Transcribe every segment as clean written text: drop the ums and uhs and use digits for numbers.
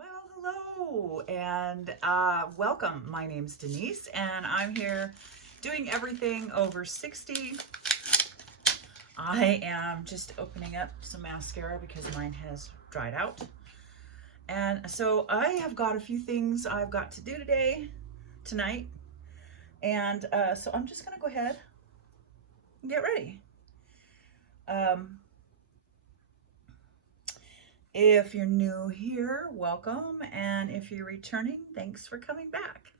Well, hello and welcome. My name's Denise and I'm here doing everything over 60. I am just opening up some mascara because mine has dried out. And so I have got a few things I've got to do tonight. And so I'm just going to go ahead and get ready. If you're new here, welcome. And if you're returning, thanks for coming back.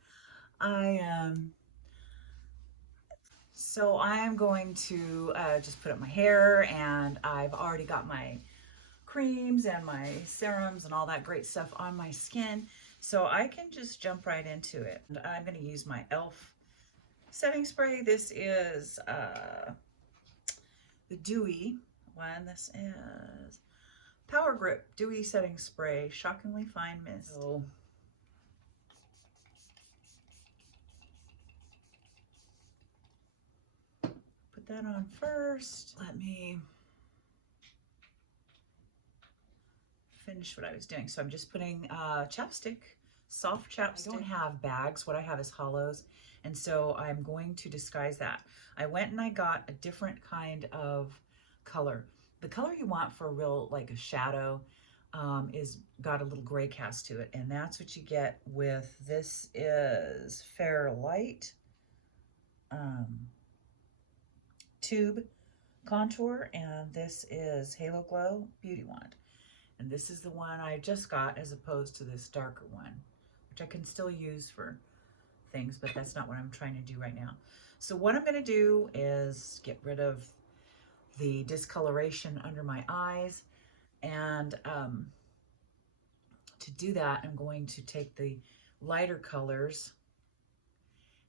So I am going to just put up my hair, and I've already got my creams and my serums and all that great stuff on my skin. So I can just jump right into it. And I'm going to use my e.l.f. setting spray. This is the dewy one. This is Power Grip Dewy Setting Spray, Shockingly Fine Mist. So put that on first. Let me finish what I was doing. So I'm just putting chapstick, soft chapstick. I don't have bags. What I have is hollows. And so I'm going to disguise that. I went and I got a different kind of color. The color you want for a real, like a shadow, is got a little gray cast to it. And that's what you get with, this is Fair Light Tube Contour. And this is Halo Glow Beauty Wand. And this is the one I just got as opposed to this darker one, which I can still use for things, but that's not what I'm trying to do right now. So what I'm going to do is get rid of the discoloration under my eyes. And to do that, I'm going to take the lighter colors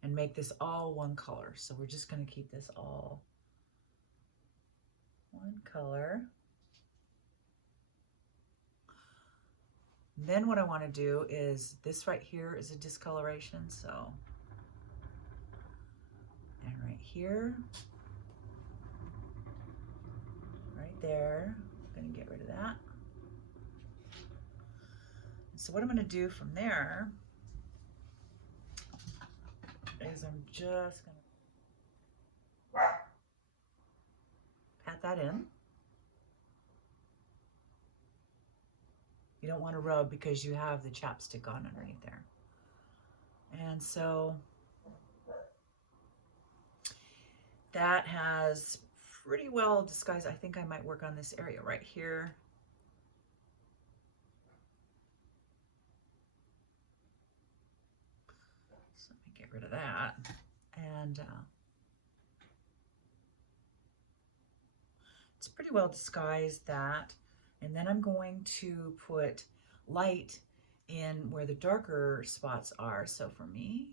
and make this all one color. So we're just going to keep this all one color. Then what I want to do is, this right here is a discoloration, so, and right here, right there, I'm going to get rid of that. So what I'm going to do from there is I'm just going to pat that in. You don't want to rub because you have the chapstick on underneath there. And so that has pretty well disguised. I think I might work on this area right here. So let me get rid of that. And it's pretty well disguised, that. And then I'm going to put light in where the darker spots are. So for me,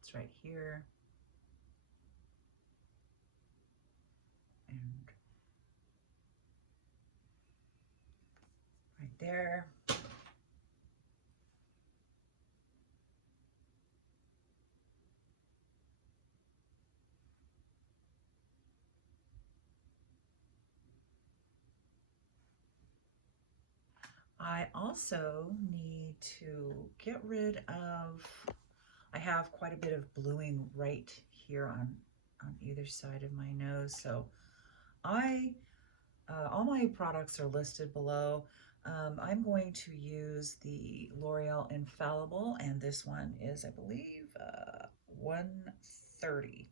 it's right here. And right there. I also need to get rid of, I have quite a bit of bluing right here on either side of my nose. So all my products are listed below. I'm going to use the L'Oreal Infallible, and this one is, I believe, 130.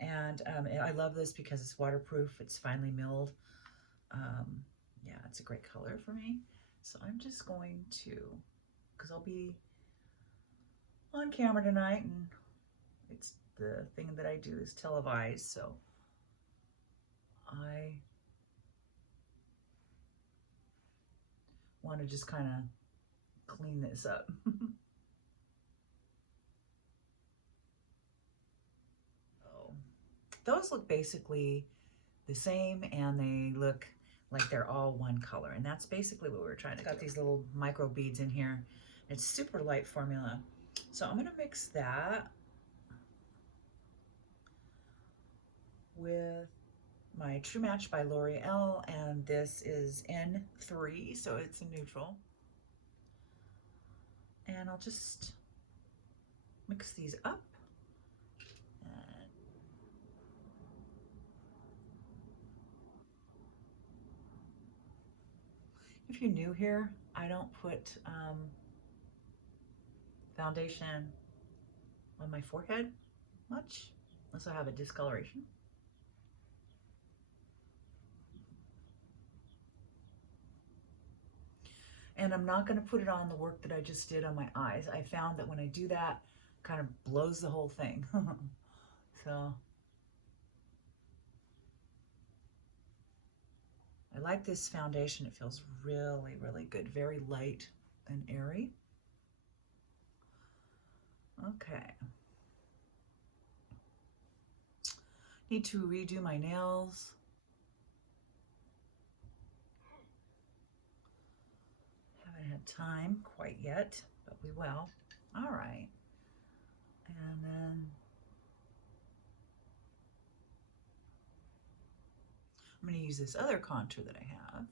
And I love this because it's waterproof, it's finely milled. Yeah, it's a great color for me. So I'm just going to, because I'll be on camera tonight, and it's the thing that I do is televised, so I want to just kind of clean this up. So those look basically the same, and they look like they're all one color, and that's basically what we're trying to do. Got these little micro beads in here. It's super light formula. So I'm going to mix that with my True Match by L'Oreal, and this is N3, so it's a neutral. And I'll just mix these up. And if you're new here, I don't put foundation on my forehead much, unless I have a discoloration. And I'm not going to put it on the work that I just did on my eyes. I found that when I do that, it kind of blows the whole thing. So I like this foundation. It feels really, really good. Very light and airy. Okay. Need to redo my nails. Haven't had time quite yet, but we will. All right. And then I'm going to use this other contour that I have.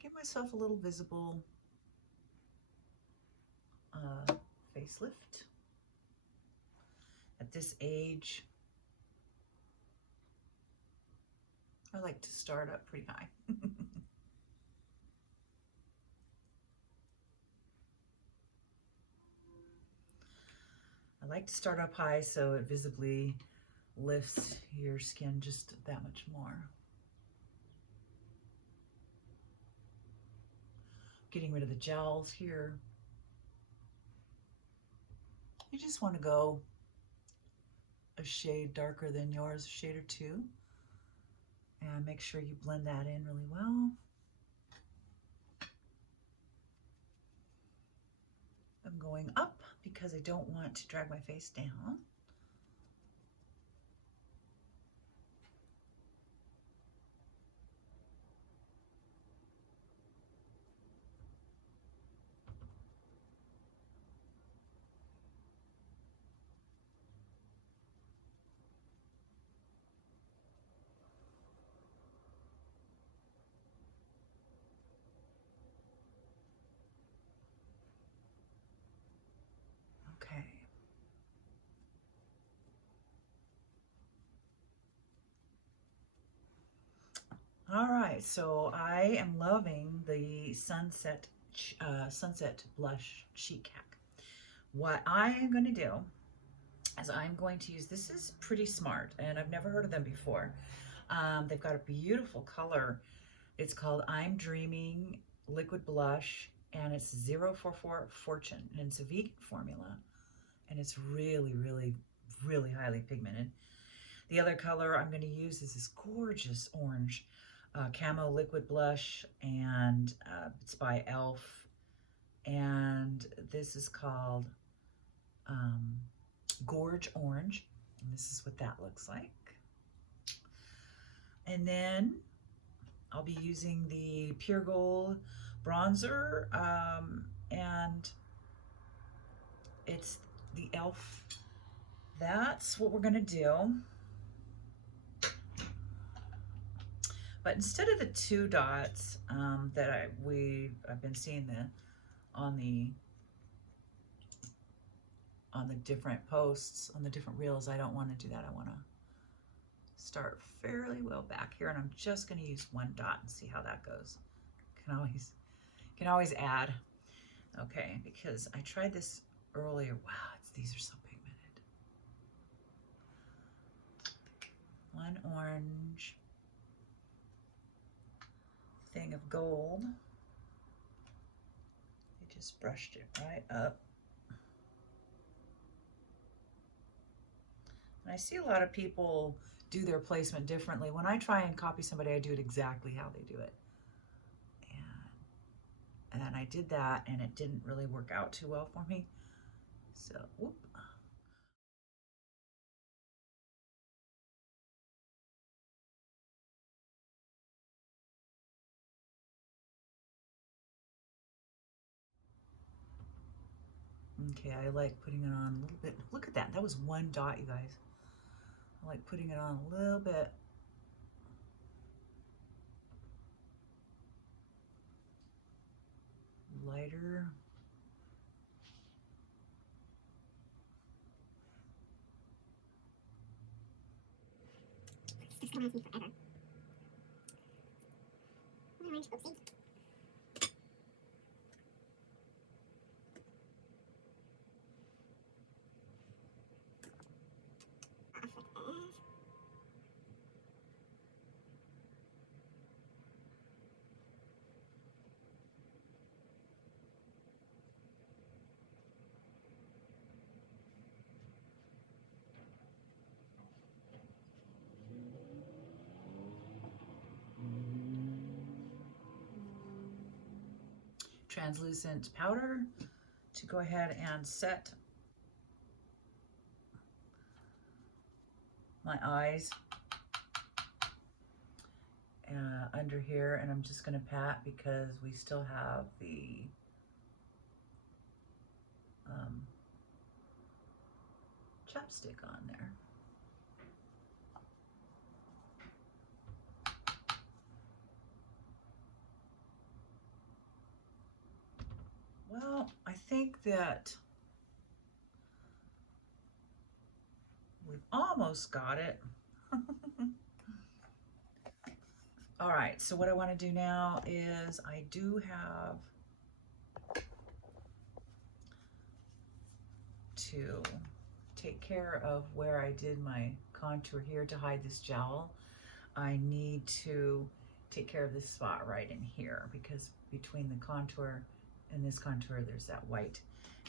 Give myself a little visible facelift. At this age, I like to start up pretty high. I like to start up high so it visibly lifts your skin just that much more. Getting rid of the gels here. You just want to go a shade darker than yours, a shade or two, and make sure you blend that in really well. I'm going up because I don't want to drag my face down. Okay. All right, so I am loving the Sunset Blush Sheet Hack. What I am going to do is I'm going to use, this is pretty smart, and I've never heard of them before. They've got a beautiful color. It's called I'm Dreaming Liquid Blush, and it's 044 Fortune, and it's a vegan formula, and it's really, really, really highly pigmented. The other color I'm going to use is this gorgeous orange Camo liquid blush, and it's by e.l.f. And this is called Gorge Orange, and this is what that looks like. And then I'll be using the Pure Gold bronzer, and it's the e.l.f. That's what we're going to do. But instead of the 2 dots that I've been seeing on the different posts, on the different reels, I don't want to do that. I want to start fairly well back here, and I'm just going to use 1 dot and see how that goes. Can always add. Okay, because I tried this earlier. Wow, these are so pigmented. 1 orange. Thing of gold. I just brushed it right up. And I see a lot of people do their placement differently. When I try and copy somebody, I do it exactly how they do it. And I did that, and it didn't really work out too well for me. So, whoop. Okay, I like putting it on a little bit. Look at that. That was 1 dot, you guys. I like putting it on a little bit lighter. This is going to last me forever. Oopsie. Translucent powder to go ahead and set my eyes under here, and I'm just going to pat because we still have the chapstick on there. Well, I think that we've almost got it. All right, so what I want to do now is I do have to take care of where I did my contour here to hide this jowl. I need to take care of this spot right in here because between the contour and this contour there's that white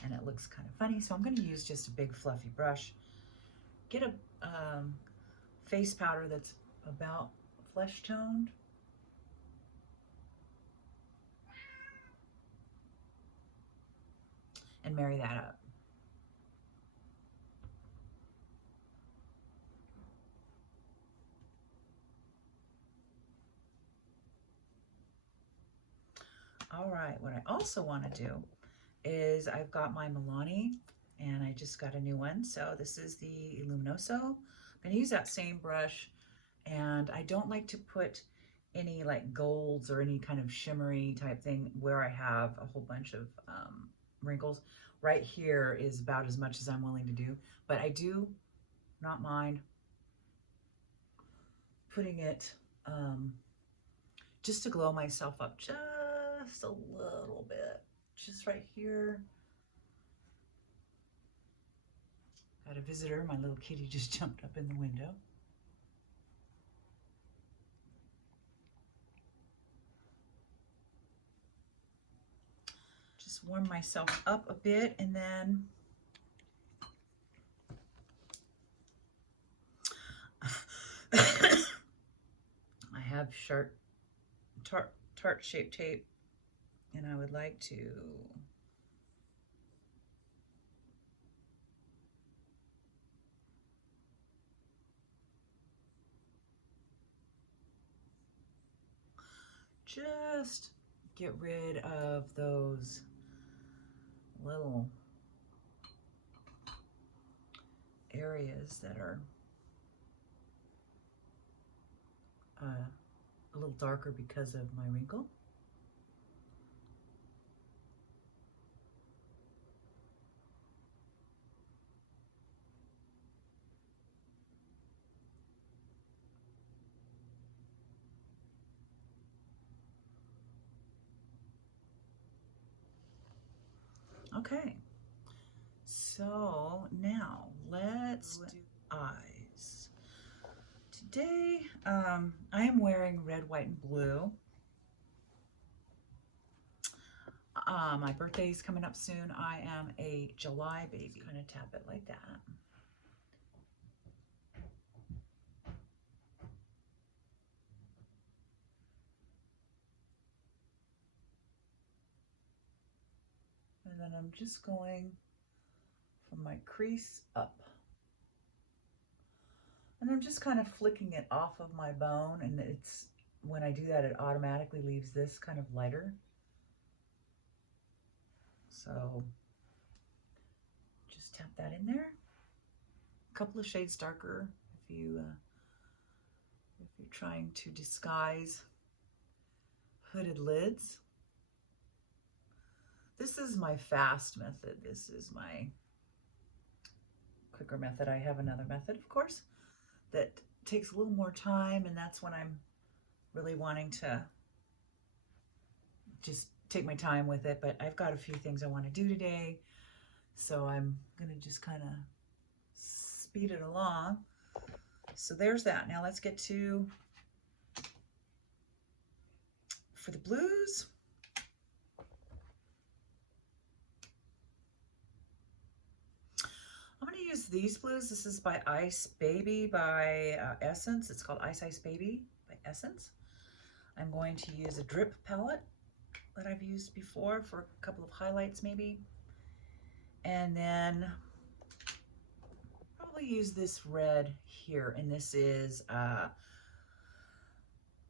and it looks kind of funny. So I'm going to use just a big fluffy brush. Get a face powder that's about flesh toned. And marry that up. All right, what I also want to do is I've got my Milani and I just got a new one. So this is the Luminoso. I'm going to use that same brush, and I don't like to put any like golds or any kind of shimmery type thing where I have a whole bunch of wrinkles. Right here is about as much as I'm willing to do, but I do not mind putting it just to glow myself up just a little bit, just right here. Got a visitor. My little kitty just jumped up in the window. Just warm myself up a bit, and then I have sharp tart shape tape, and I would like to just get rid of those little areas that are a little darker because of my wrinkle. Okay, so now let's do eyes. Today, I am wearing red, white, and blue. My birthday is coming up soon. I am a July baby. Kind of tap it like that. And then I'm just going from my crease up. And I'm just kind of flicking it off of my bone, and it's, when I do that, it automatically leaves this kind of lighter. So just tap that in there. A couple of shades darker if you're trying to disguise hooded lids. This is my fast method. This is my quicker method. I have another method, of course, that takes a little more time, and that's when I'm really wanting to just take my time with it. But I've got a few things I want to do today, so I'm going to just kind of speed it along. So there's that. Now let's get to, for the blues, I'm going to use these blues. This is by Ice Baby by Essence. It's called Ice Ice Baby by Essence. I'm going to use a drip palette that I've used before for a couple of highlights maybe. And then probably use this red here. And this is,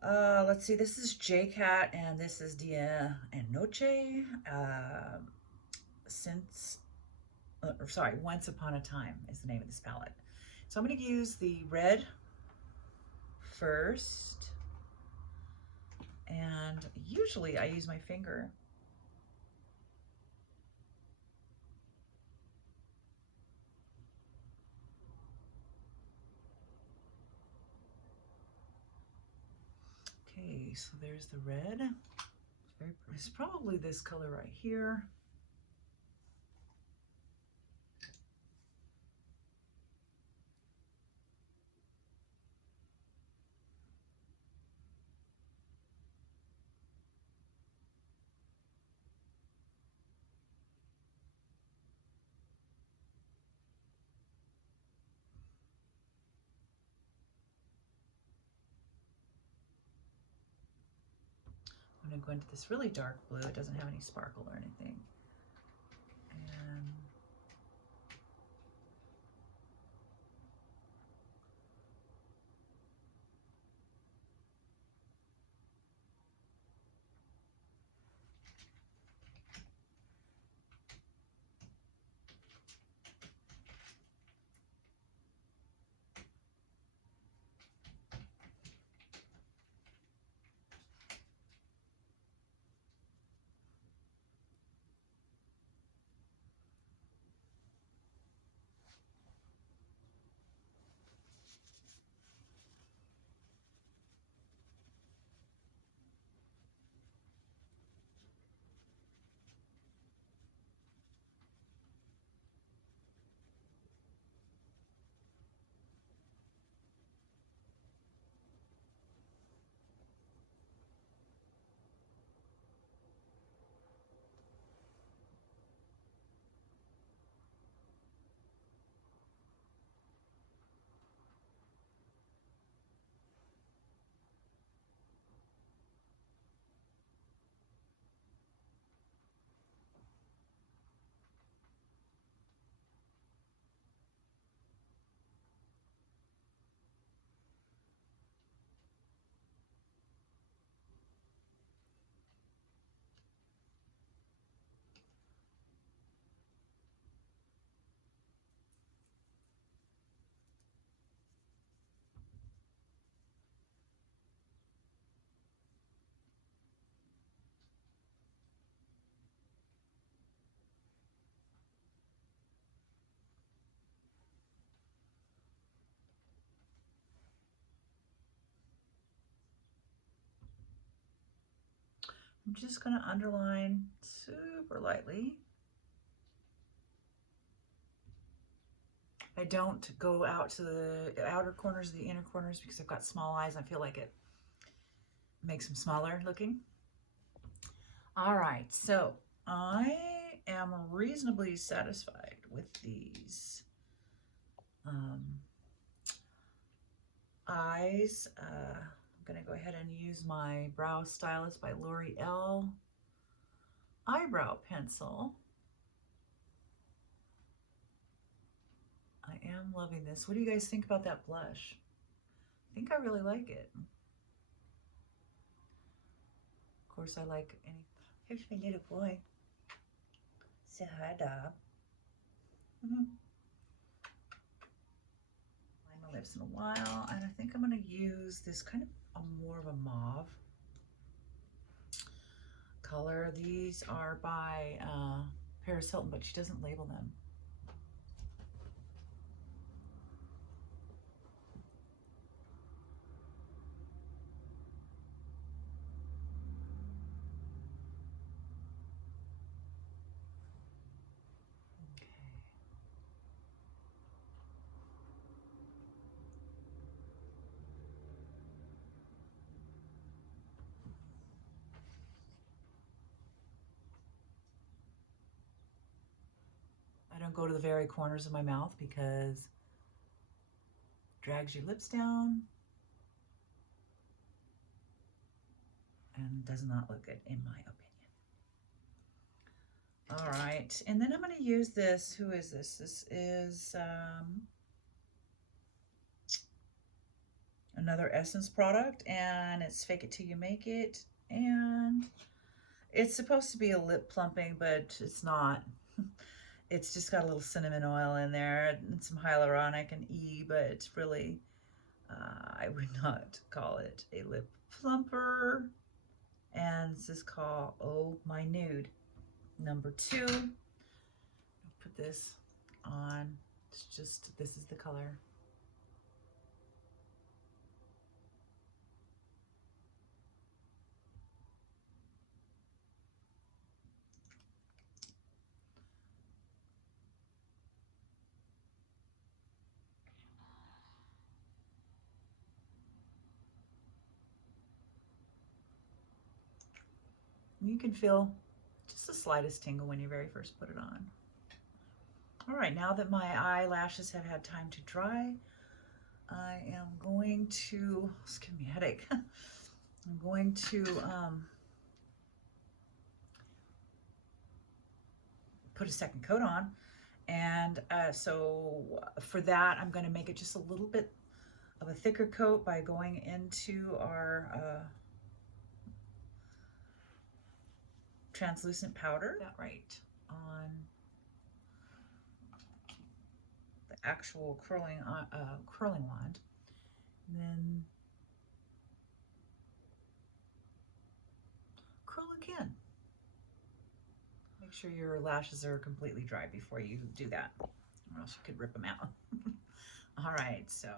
let's see, this is J-Cat and this is Dia and Noche. Once Upon a Time is the name of this palette. So I'm going to use the red first, and usually I use my finger. Okay, so there's the red. It's probably this color right here. I'm going to go into this really dark blue. It doesn't have any sparkle or anything. And I'm just going to underline super lightly. I don't go out to the outer corners, the inner corners, because I've got small eyes. I feel like it makes them smaller looking. All right, so I am reasonably satisfied with these eyes. I'm going to go ahead and use my Brow Stylist by L'Oreal eyebrow pencil. I am loving this. What do you guys think about that blush? I think I really like it. Of course, I like any. Here's my little boy. Say hi, dog. Line my lips in a while, and I think I'm going to use this kind of more of a mauve color. These are by Paris Hilton, but she doesn't label them. I don't go to the very corners of my mouth because it drags your lips down and does not look good in my opinion. All right, and then I'm going to use this. Who is this? This is another Essence product, and it's Fake It Till You Make It, and it's supposed to be a lip plumping, but it's not. It's just got a little cinnamon oil in there and some hyaluronic and E, but it's really, I would not call it a lip plumper. And this is called Oh My Nude number 2. I'll put this on. It's just, this is the color. You can feel just the slightest tingle when you very first put it on. All right, now that my eyelashes have had time to dry, I am going to, it's giving me a headache. I'm going to put a second coat on. And so for that, I'm going to make it just a little bit of a thicker coat by going into our translucent powder. That right on the actual curling wand, and then curl again. Make sure your lashes are completely dry before you do that, or else you could rip them out. All right, so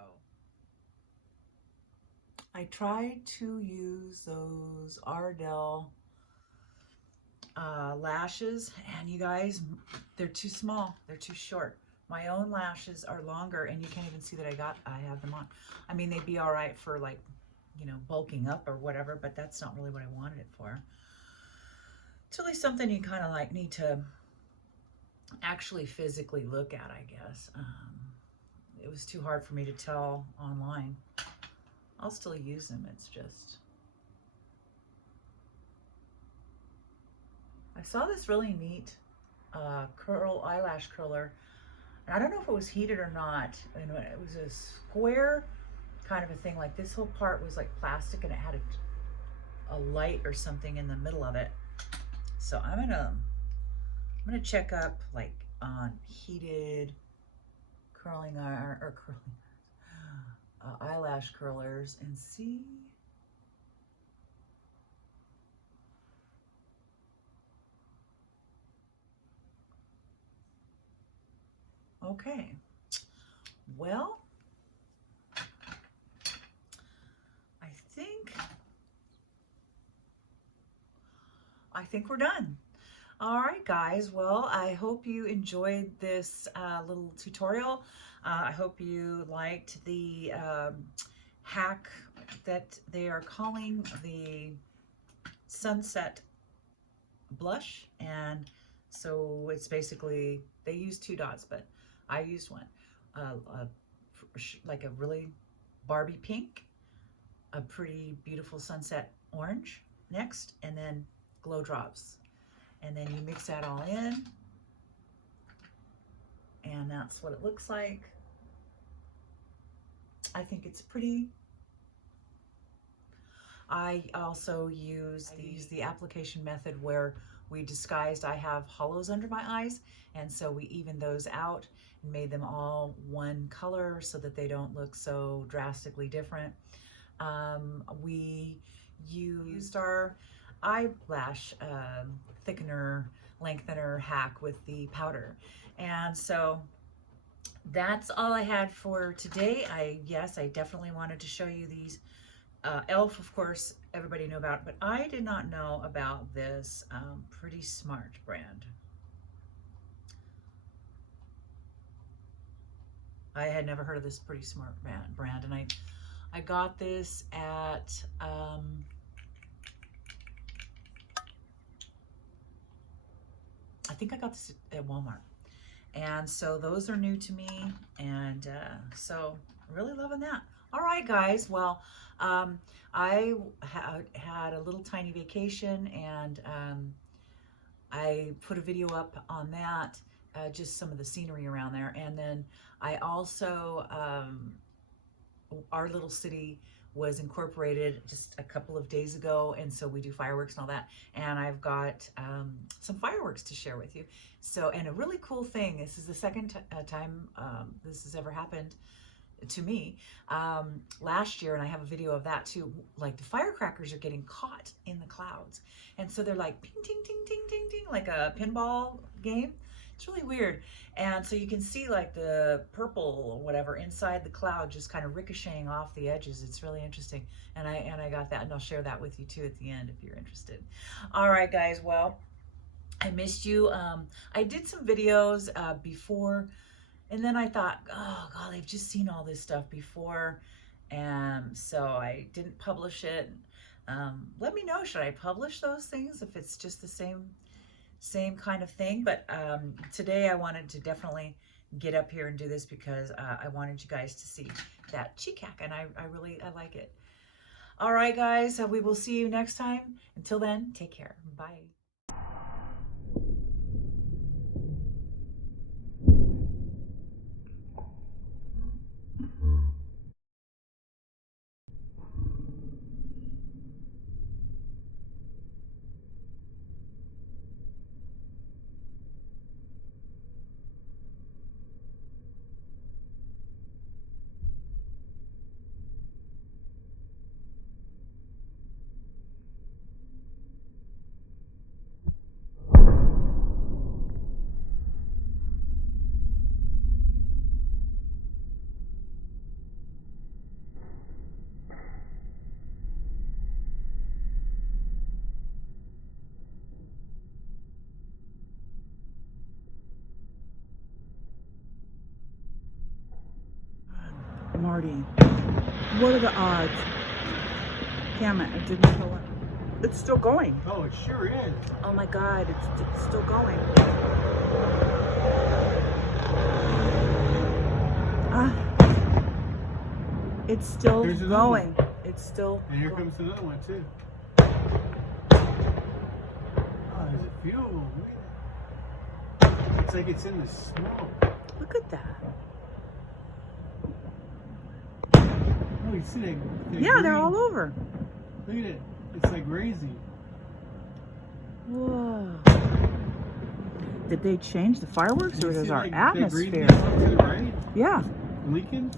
I try to use those Ardell lashes, and you guys, they're too small, they're too short. My own lashes are longer, and you can't even see that I have them on. I mean, they'd be all right for, like, you know, bulking up or whatever, but that's not really what I wanted it for. It's really something you kind of like need to actually physically look at, I guess. It was too hard for me to tell online. I'll still use them, it's just, I saw this really neat eyelash curler, and I don't know if it was heated or not. And it was a square kind of a thing. Like this whole part was like plastic, and it had a light or something in the middle of it. So I'm gonna check up like on heated curling iron or eyelash curlers and see. Okay, well, I think we're done. All right, guys. Well, I hope you enjoyed this little tutorial. I hope you liked the hack that they are calling the Sunset Blush. And so it's basically, they use 2 dots, but I used one. Like a really Barbie pink, a pretty beautiful sunset orange next, and then glow drops. And then you mix that all in, and that's what it looks like. I think it's pretty. I also use the application method where we disguised, I have hollows under my eyes, and so we evened those out and made them all one color so that they don't look so drastically different. We used our eyelash thickener, lengthener hack with the powder. And so that's all I had for today. Yes, I definitely wanted to show you these. Elf, of course, everybody knew about, but I did not know about this Pretty Smart brand. I had never heard of this Pretty Smart brand, and I got this at I think I got this at Walmart. And so those are new to me, and so really loving that. All right, guys. Well, I had a little tiny vacation, and I put a video up on that, just some of the scenery around there. And then I also, our little city was incorporated just a couple of days ago, and so we do fireworks and all that, and I've got some fireworks to share with you. So, and a really cool thing, this is the second time this has ever happened to me, last year, and I have a video of that too. Like, the firecrackers are getting caught in the clouds, and so they're like ping, ting, ting, ting, ting, ting, like a pinball game. It's really weird. And so you can see like the purple or whatever inside the cloud just kind of ricocheting off the edges. It's really interesting. And I got that, and I'll share that with you too at the end if you're interested. All right, guys. Well, I missed you. I did some videos before, and then I thought, oh God, I've just seen all this stuff before. And so I didn't publish it. Let me know, should I publish those things if it's just the same kind of thing? But today I wanted to definitely get up here and do this because I wanted you guys to see that cheek hack, and I like it. All right, guys, we will see you next time. Until then, take care. Bye. Marty, what are the odds? Damn it, I didn't know it. It's still going. Oh, it sure is. Oh my God, it's still going. It's still going. It's still And here comes another one too. Oh, there's a few of them. It's like it's in the smoke. Look at that. Oh, you see that? Yeah, green? they're all over. Look at it. It's like raising. Whoa. Did they change the fireworks, or You is see, our like, that green atmosphere? piece off to the right? Yeah. Leaking?